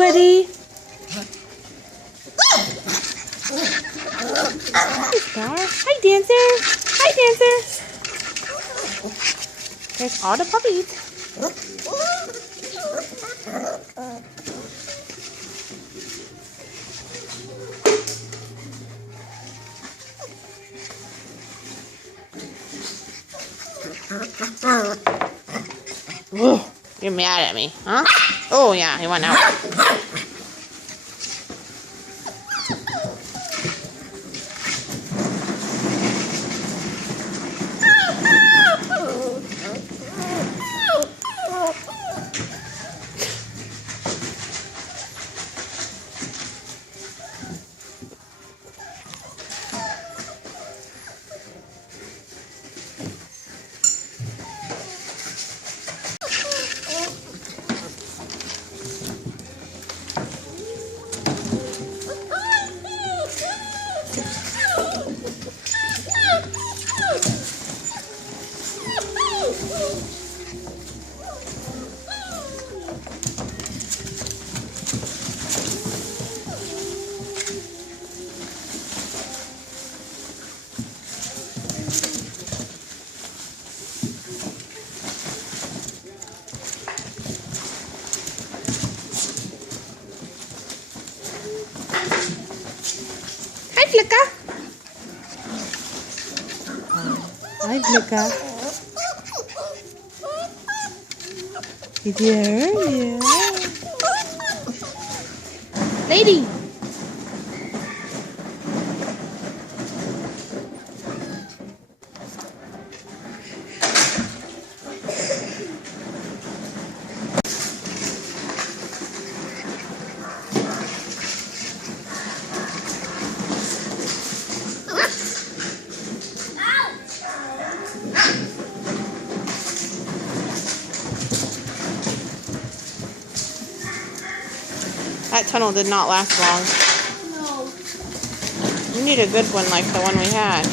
buddy. Hi, Star. Hi, Dancer. Hi, Dancer. There's all the puppies. Ooh, you're mad at me, huh? Oh, yeah, he went out. Hi, Flicka. Hi, Flicka. Did you hear? Yeah. Lady. That tunnel did not last long. No. We need a good one like the one we had.